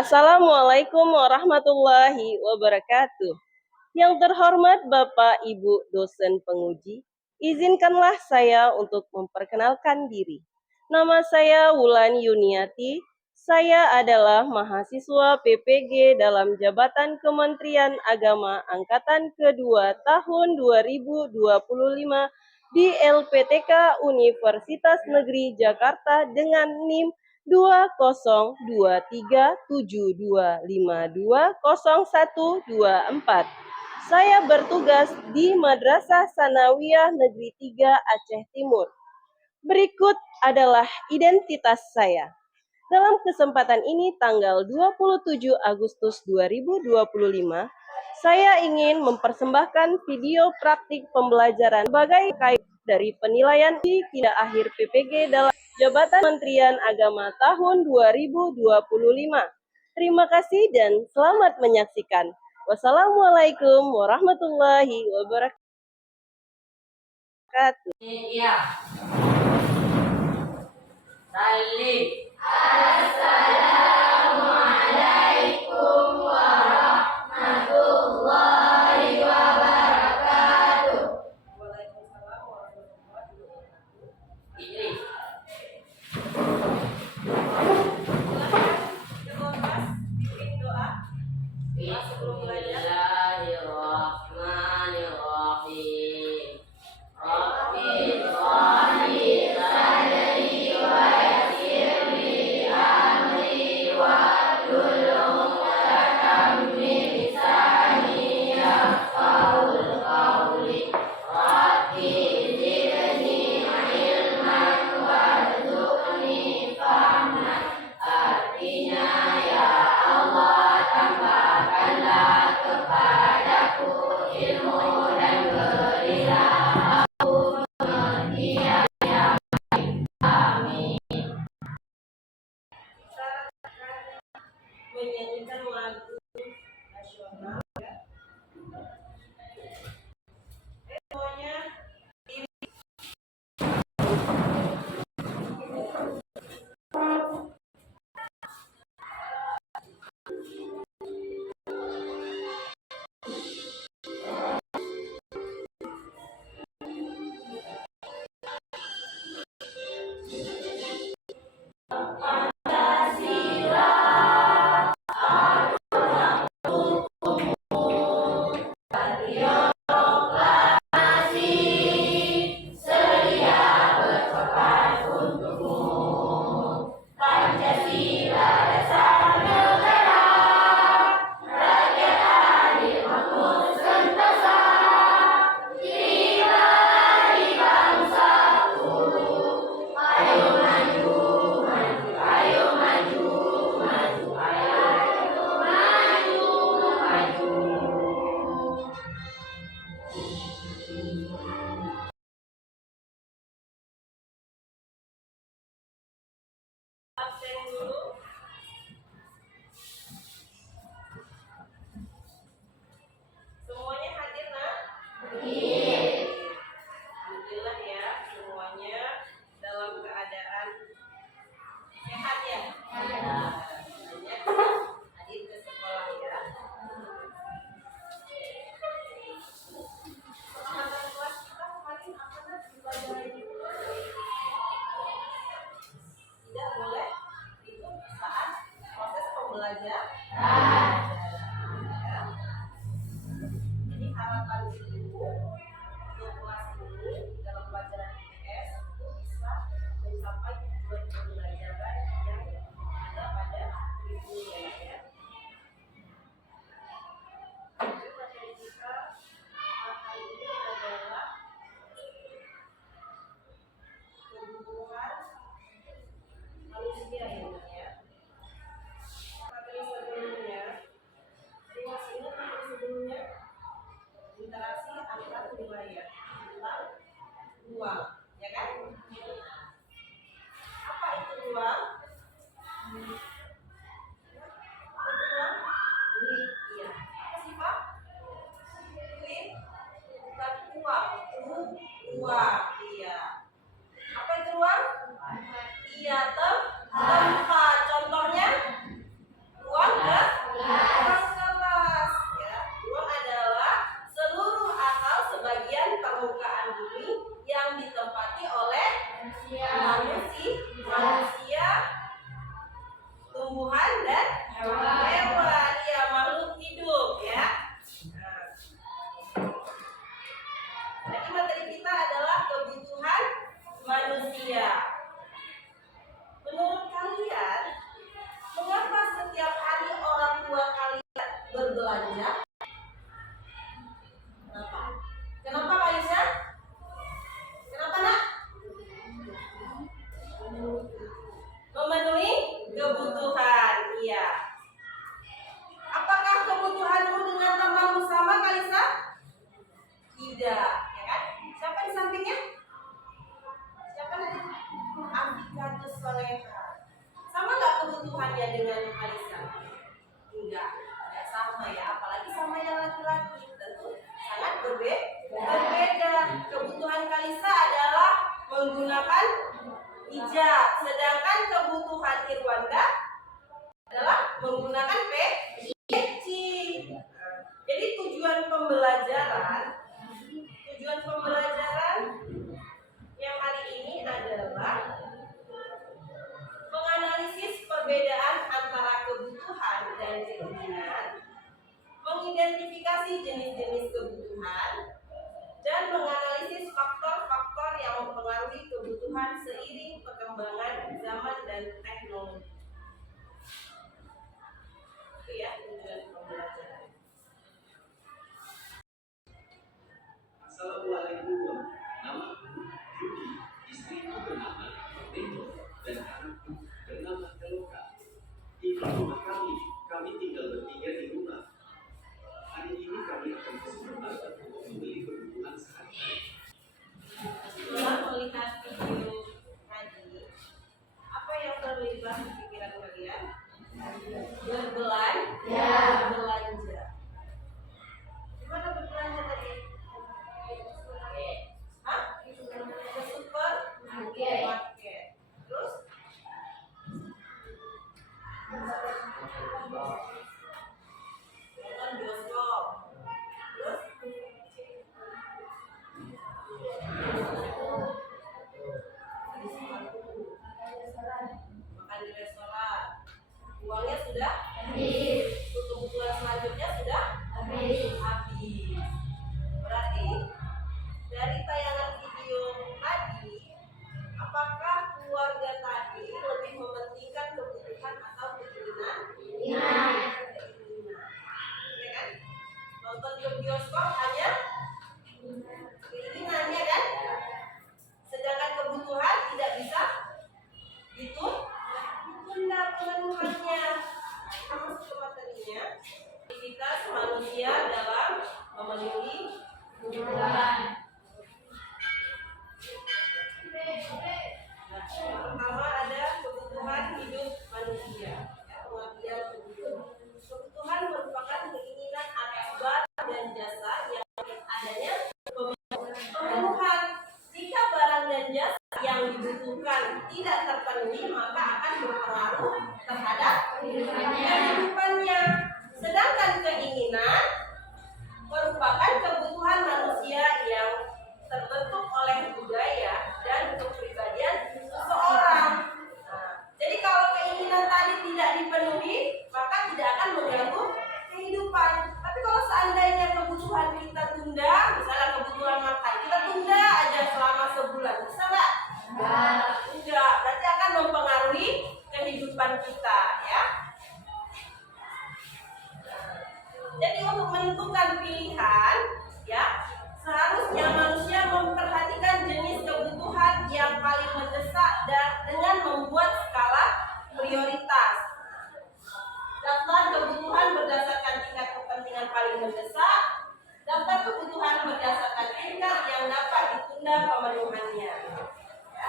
Assalamualaikum warahmatullahi wabarakatuh. Yang terhormat Bapak Ibu dosen penguji, izinkanlah saya untuk memperkenalkan diri. Nama saya Wulan Yuniati. Saya adalah mahasiswa PPG dalam jabatan Kementerian Agama Angkatan Kedua tahun 2025 di LPTK Universitas Negeri Jakarta dengan NIM 202372520124. Saya bertugas di Madrasah Sanawiyah Negeri 3 Aceh Timur. Berikut adalah identitas saya. Dalam kesempatan ini tanggal 27 Agustus 2025, saya ingin mempersembahkan video praktik pembelajaran sebagai kait dari penilaian di kinerja akhir PPG dalam Jabatan Kementerian Agama tahun 2025. Terima kasih dan selamat menyaksikan. Wassalamualaikum warahmatullahi wabarakatuh. Ya. Salim. Bismillahirrahmanirrahim. Rabbi sholli sadri wa yassirli amri wahlul 'uqdatam min lisani yafqahul qawli. Rabbi zidni ilman warzuqni fahman. Artinya, ya Allah, tambahkanlah kepadaku ilmu dan berilah aku pengertian yang baik. Amin. Menyanyikan lagu nasional ya. Semuanya absen dulu. Semuanya hadir, nak? Alhamdulillah ya, semuanya dalam keadaan sehat ya. Semuanya hadir ke sekolah ya. Kesempatan kelas kita kemarin apa nak dipelajari? Tidak boleh itu saat proses pembelajaran. Jadi harapan ibu untuk kelas ini dalam pelajaran IPS itu bisa mencapai tujuan pembelajaran yang ada pada kurikulumnya ya. Jadi materi kita hari ini adalah kebutuhan manusia ya. Materi sebelumnya, masih ingat materi sebelumnya? Interaksi antar wilayah tentang uang, ya kan? tumbuhan dan hewan, ya makhluk hidup ya. Jadi materi kita adalah kebutuhan manusia. Menurut kalian, mengapa setiap hari orang tua kalian berbelanja? Kenapa? Kenapa Kalisa? Kenapa nak? Memenuhi kebutuhan, iya. Apakah kebutuhanmu dengan temanmu sama Kalisa? Tidak, ya kan? Siapa di sampingnya? Siapa nanti? Afikatus Soleha. Sama nggak kebutuhannya dengan Kalisa? Enggak sama ya. Apalagi sama yang laki-laki, tentu sangat berbeda. Kebutuhan Kalisa adalah menggunakan hijab, sedangkan kebutuhan Irwanda adalah menggunakan peci. Jadi tujuan pembelajaran yang hari ini adalah menganalisis perbedaan antara kebutuhan dan keinginan, mengidentifikasi jenis-jenis kebutuhan, dan menganalisis faktor-faktor yang mempengaruhi kebutuhan seiring perkembangan zaman dan teknologi. Itu ya tujuan pembelajaran. Assalamualaikum. Nama Yudi, istriku bernama Bento, dan anakku bernama Eloka. Ini rumah kami. Kami tinggal bertiga di rumah. Hari ini kami akan ke supermarket untuk membeli kebutuhan sehari-hari. Setelah melihat video tadi, apa yang terlintas di pikiran kalian? Berbelanja. Gimana berbelanja tadi? Hah? Ke supermarket. Terus? Nonton bioskop. Terus? Makan di restoran. Uangnya sudah habis. Untuk kebutuhan selanjutnya sudah habis. Berarti dari tayangan video tadi, apakah keluarga tadi lebih mementingkan kebutuhan atau keinginan? Keinginan. Ya kan? Nonton ke bioskop hanya keinginannya kan? Sedangkan kebutuhan tidak bisa ditunda pemenuhannya. Kita masuk ke materinya. Aktivitas manusia dalam memenuhi kebutuhan. Yang pertama ada kebutuhan hidup manusia. Pengertian kebutuhan merupakan keinginan atas barang dan jasa yang adanya pemenuhan. Jika barang dan jasa yang dibutuhkan tidak terpenuhi, maka akan berpengaruh terhadap kehidupannya. Sedangkan keinginan merupakan kebutuhan manusia yang terbentuk oleh budaya dan kepribadian seseorang. Jadi kalau keinginan tadi tidak dipenuhi, maka tidak akan mengganggu kehidupan. Tapi kalau seandainya kebutuhan kita tunda, misalnya kebutuhan makan, kita tunda aja selama sebulan, bisa nggak? Enggak, berarti akan mempengaruhi kehidupan kita, ya. Jadi untuk menentukan pilihan, ya, seharusnya manusia memperhatikan jenis kebutuhan yang paling mendesak dan dengan membuat skala prioritas. Daftar kebutuhan berdasarkan tingkat kepentingan paling mendesak. Daftar kebutuhan berdasarkan tingkat yang dapat ditunda pemenuhannya. Ya.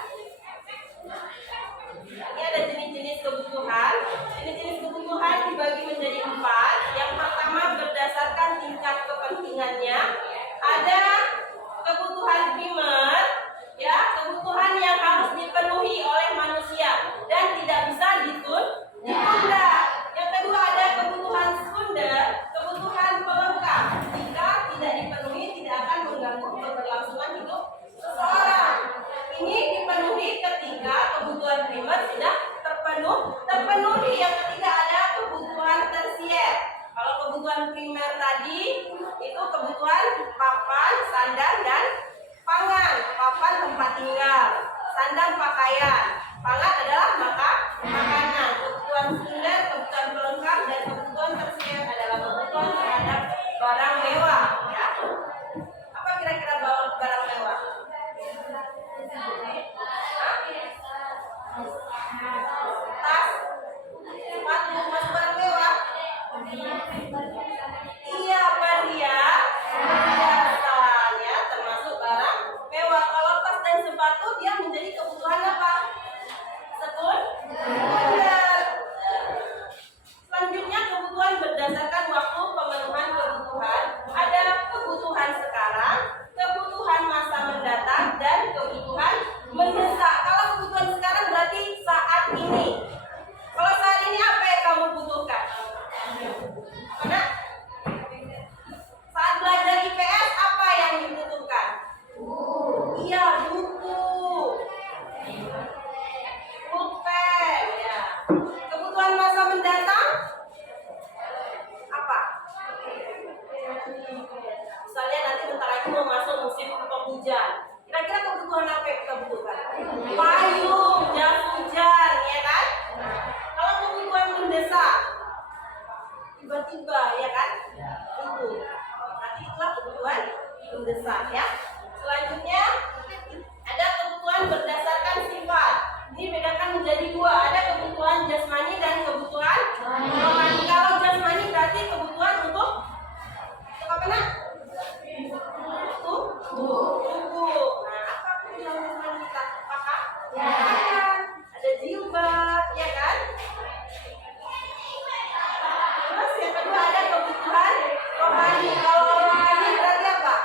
Ini ada jenis-jenis kebutuhan. Jenis-jenis kebutuhan dibagi menjadi 4. Yang pertama berdasarkan tingkat kepentingannya. Ada kebutuhan primer, ya, kebutuhan yang harus dipenuhi oleh manusia dan tidak bisa ditunda. tinggal, sandang pakaian, pangan adalah makanan, kebutuhan sekunder, kebutuhan pelengkap, dan kebutuhan tersier adalah kebutuhan terhadap barang mewah. Ya. Apa kira-kira barang mewah? Tas, sepatu, masuk barang mewah. Iya, perhiasannya termasuk barang mewah. Kalau tas dan sepatu dia menjadi kebutuhan apa? Sekunder. Selanjutnya kebutuhan berdasarkan waktu pemenuhan kebutuhan. Ada kebutuhan sekarang, kebutuhan masa mendatang, dan kebutuhan mendesak. Kalau kebutuhan sekarang berarti saat ini. Kalau saat ini apa yang kamu butuhkan? Mana? Saat belajar IPS apa yang dibutuhkan? Iya, buku. Pulpen, ya. Kebutuhan masa mendatang apa? Misalnya nanti bentar lagi mau masuk musim penghujan. Kira-kira kebutuhan apa yang kita butuhkan? Payung, jas hujan, ya kan? Kalau kebutuhan mendesak, tiba-tiba, ya kan? Itu. Nanti itulah kebutuhan mendesak, ya. Selanjutnya ada kebutuhan berdasarkan sifat. Ini bedakan menjadi dua. Ada kebutuhan jasmani dan kebutuhan rohani. Kalau jasmani berarti kebutuhan untuk apa nak? Tubuh. Nah, apa kebutuhan jasmani kita? Pakaian. Ada jilbab, ya kan? Terus yang kedua ada kebutuhan rohani. Kalau rohani berarti apa?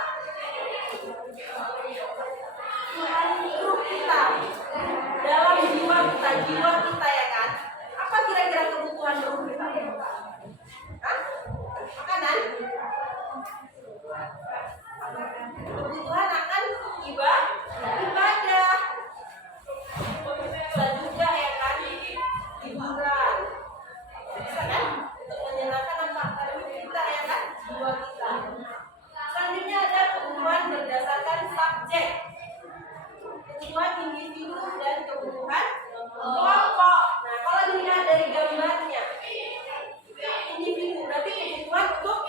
Ruh kita, dalam jiwa kita, ya kan? Apa kira-kira kebutuhan ruh kita? Hah? Makanan? Kebutuhan akan ibadah. Bisa juga, ya kan? Hiburan. Bisa kan? Untuk menyenangkan apa? Ruh kita, ya kan? Jiwa kita. Selanjutnya ada kebutuhan berdasarkan subjek. Kebutuhan individu dan kebutuhan kelompok. Nah, kalau dilihat dari gambarnya, individu berarti kebutuhan untuk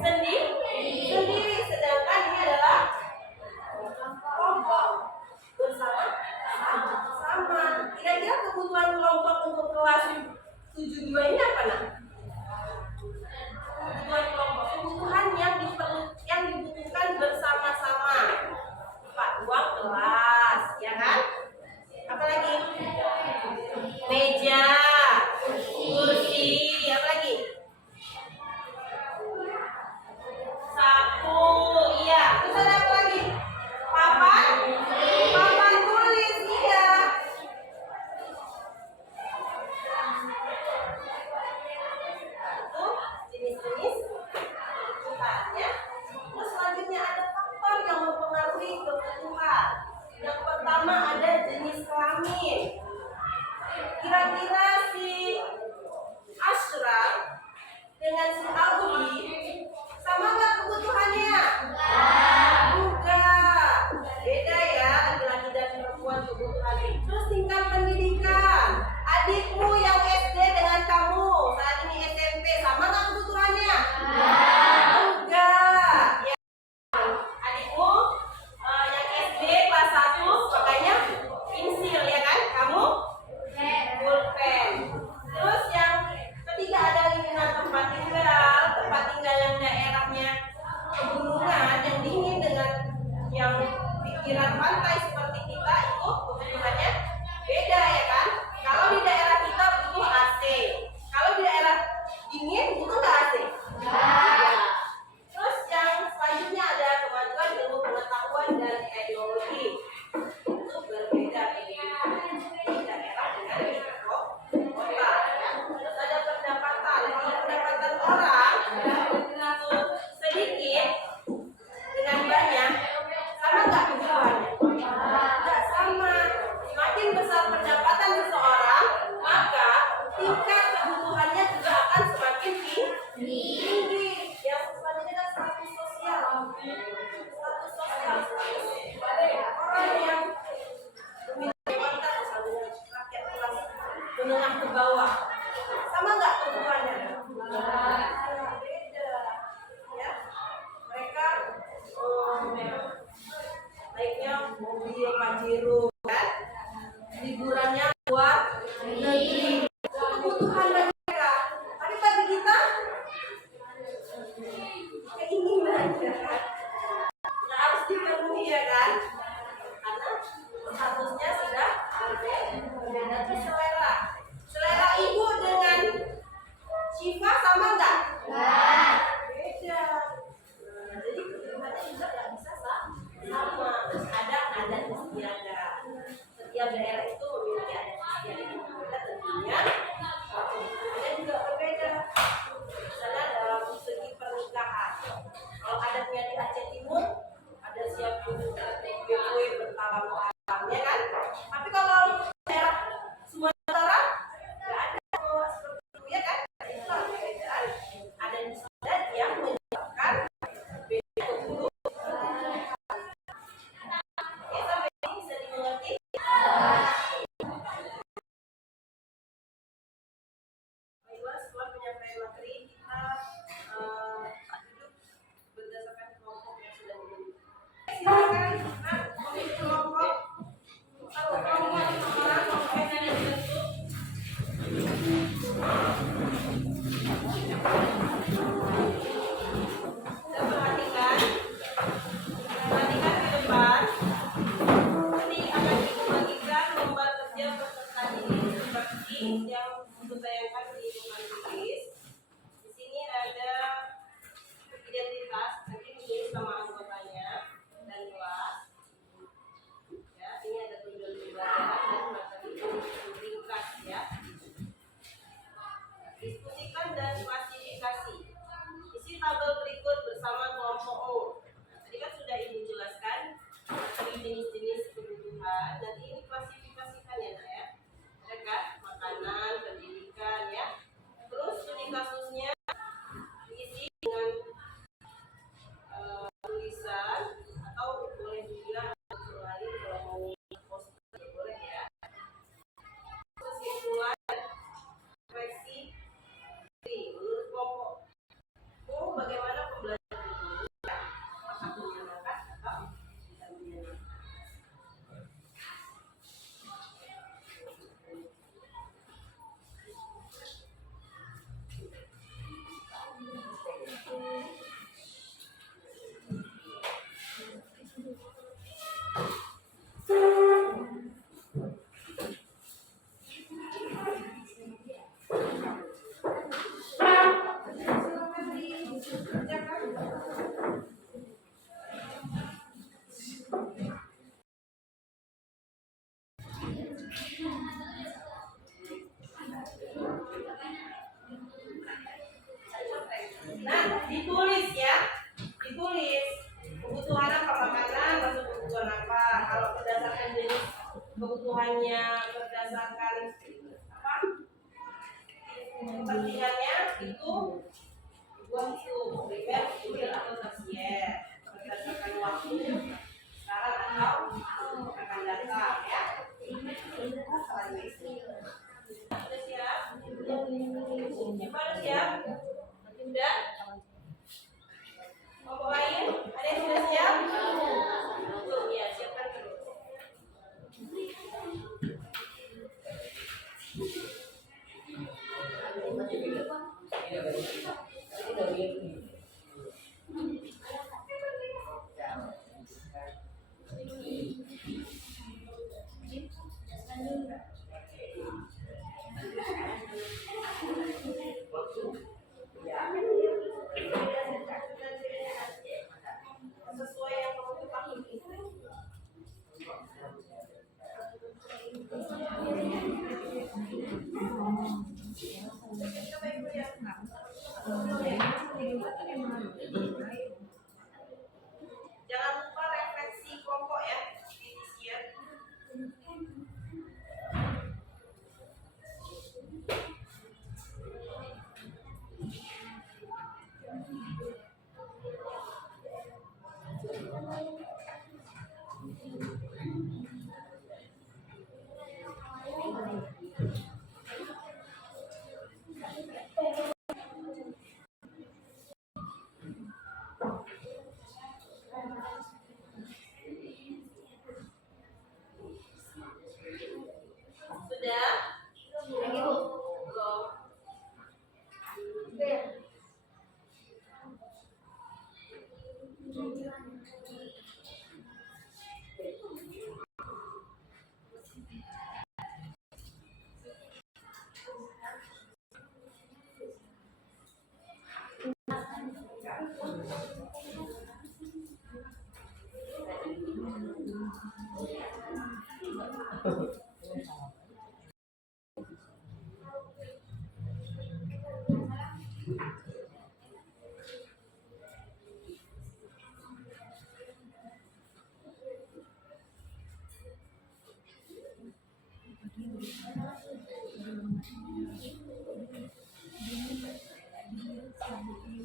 sendiri, sedangkan ini adalah kelompok bersama. Kira-kira kebutuhan kelompok untuk kelas 72 ini apa nak? Kebutuhan kelompok, kebutuhan yang dibutuhkan bersama-sama. Uang kelas, ya kan? Apalagi? Meja, kursi, apa lagi? Sapu, iya. Terus ada apa lagi? Papan tulis, iya. Itu jenis-jenis kebutuhannya. Terus selanjutnya ada faktor yang mempengaruhi kebutuhan. Yang pertama ada jenis kelamin. Kira-kira si Ashraf dengan si Alwi sama nggak kebutuhannya? Enggak. Beda ya, laki-laki dan perempuan kebutuhannya. Terus tingkat pendidikan. Adikmu yang SD dengan kamu saat ini SMP sama nggak kebutuhannya? Enggak. Ya. Adikmu yang SD kelas 1 makanya pensil, ya kan? Kamu pulpen. Terus yang ketiga ada lingkungan tempat tinggal. tujuannya? Beda. Ya, mereka naiknya mobil Pajero, kan? Liburannya luar negeri. Kebutuhan bagi mereka. Tapi bagi kita keinginan, ya kan? Nggak harus dipenuhi, ya kan? Karena statusnya sudah berbeda di selera. Selera ibu dengan Syifa sama enggak? Beda. Jadi kebutuhannya juga nggak bisa sama. Terus ada adat istiadat. Setiap daerah itu memiliki adat istiadat yang berbeda tentunya. Ada juga berbeda. Misalnya dalam segi pernikahan. Kalau adatnya di Aceh Timur, ada siapin kue-kue bertalam-talam, ya kan? Tapi kalau daerah Sumatera nggak ada seperti itu, ya kan? Itulah perbedaan adat istiadat yang menyebabkan beda kebutuhan. Oke, sampai ini bisa dimengerti? Baiklah, setelah penyampaian materi, kita duduk berdasarkan kelompok yang sudah dibentuk. Silakan, memilih kelompok. Satu kelompok sama kelompoknya yang dibentuk. Kita perhatikan ke depan. Nanti akan dibagikan lembar kerja peserta didik seperti yang ditayangkan di lembar tulis. Di sini ada identitas, nanti ditulis nama anggotanya dan kelas. Ya, ini ada tujuan-tujuannya dan materi ringkas, ya. Diskusikan dan klasifikasi. Isi tabel berikut bersama kelompokmu. Tadi kan sudah Ibu jelaskan materi jenis-jenis kebutuhan. Nanti ini klasifikasikan, ya, Nak, ya. Ada kan? Makanan, pendidikan, ya. Terus studi kasusnya diisi dengan tulisan atau boleh juga lain kalau mau poster boleh, ya. Kesimpulan refleksi menurut kelompok. Bagaimana pembelajaran ini? Apakah menyenangkan atau tidak menyenangkan? Nah, ditulis, ya. Ditulis kebutuhan apa, makanan masuk kebutuhan apa. Kalau berdasarkan jenis kebutuhannya, berdasarkan apa kepentingannya, itu buang itu primer, kedua atau tersier. Berdasarkan waktu sekarang atau akan datang, ya. Sudah siap? Siapa siap? Sudah? Kelompok lain? Ada yang sudah siap? Belum, ya, siapkan terus. Sesuai yang kamu pahami. Jangan lupa refleksi kelompok, ya. Siap.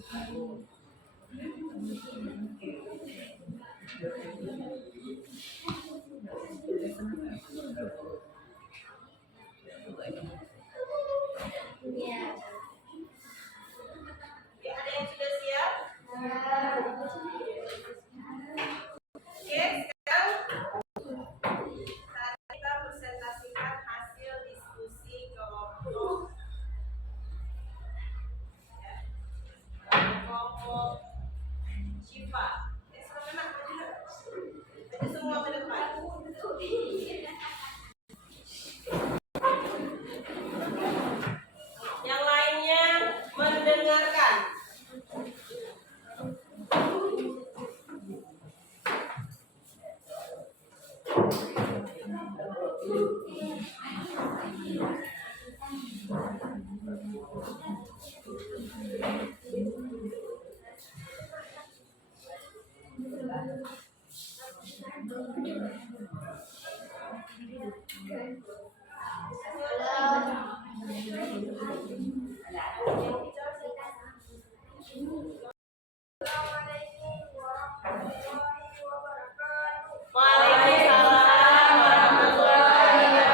Ya, ada yang sudah siap? Oke, sekarang kita presentasikan hasil diskusi kelompok. Ya, kelompok Syifa. Sama-sama maju. Maju semua ke depan. Yang lainnya mendengarkan. Waalaikumsalam warahmatullahi wabarakatuh.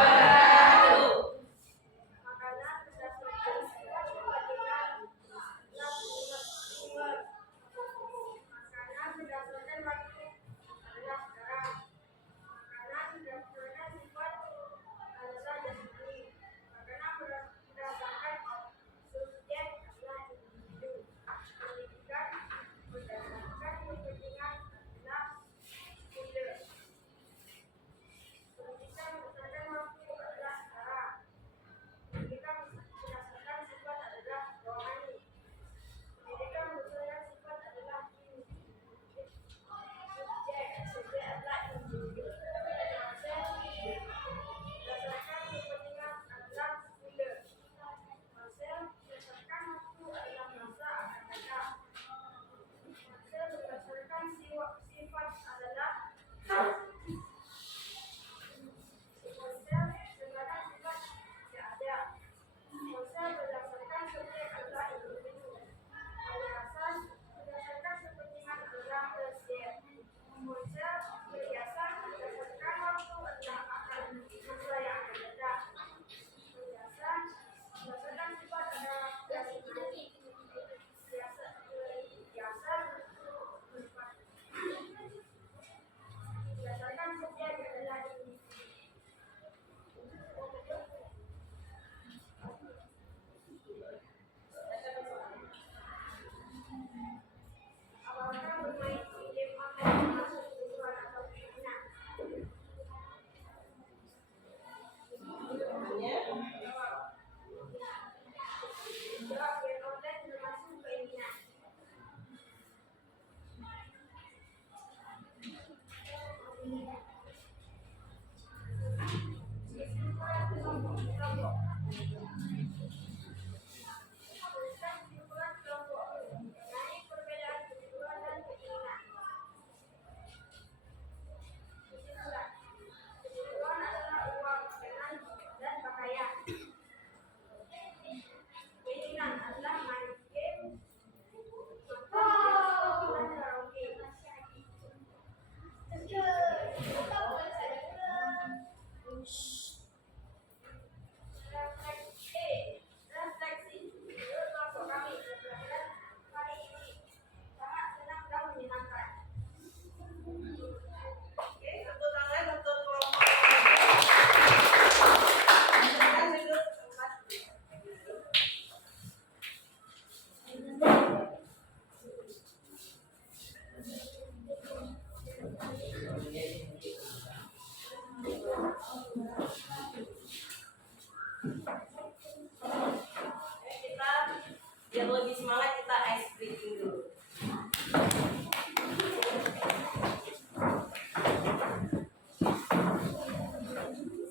Biar lebih semangat kita ice breathing dulu.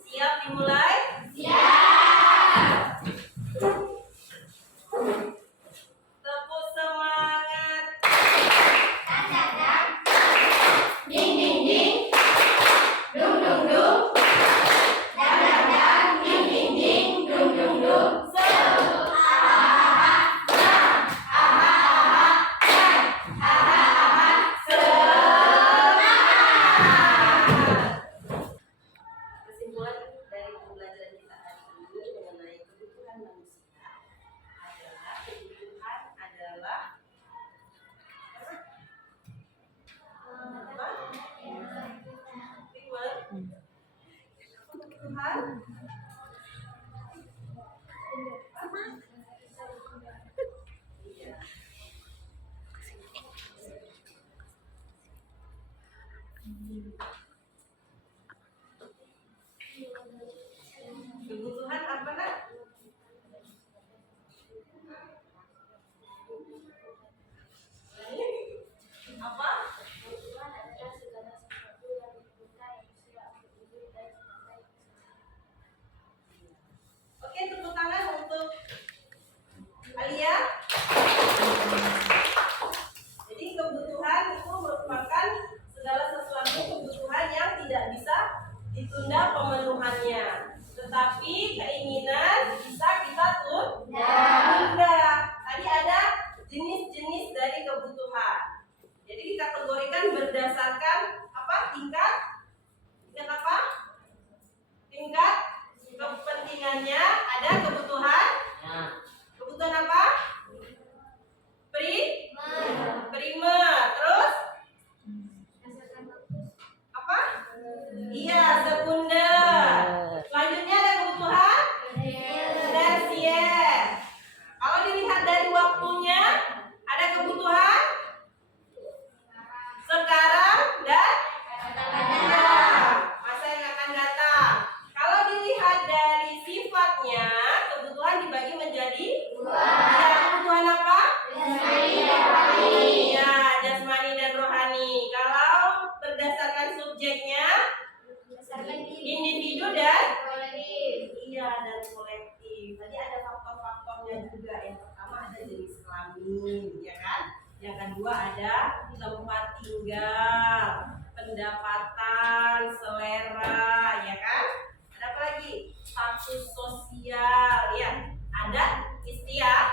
Siap dimulai? Siap. Tepuk semangat. Ding ding ding, dung dung dung, dang dang dang, ding ding ding, dung dung dung. Apa? Kebutuhan adalah segala sesuatu yang dibutuhkan manusia untuk hidup dan mencapai kesenangan. Oke, tepuk tangan untuk Alia. Jadi kebutuhan itu merupakan segala sesuatu kebutuhan yang tidak bisa ditunda pemenuhannya. Tetapi keinginan bisa kita tunda. Tadi ada jenis-jenis dari kebutuhan. Jadi dikategorikan berdasarkan apa? Tingkat apa? Tingkat kepentingannya. Ada kebutuhan. Kebutuhan apa? Primer. Terus apa? Iya, sekunder. Selanjutnya ada kebutuhan tersier. Kalau dilihat dari waktunya, ada kebutuhan sekarang dan masa yang akan datang. Kalau dilihat dari sifatnya, kebutuhan dibagi menjadi dua. Kebutuhan apa? Iya, jasmani dan rohani. Kalau berdasarkan subjeknya, individu dan dan kolektif. Tadi ada faktor-faktornya juga. Yang pertama ada jenis kelamin, ya kan? Yang kedua ada tempat tinggal, pendapatan, selera, ya kan? Ada apa lagi? Status sosial, ya. Ada istiadat.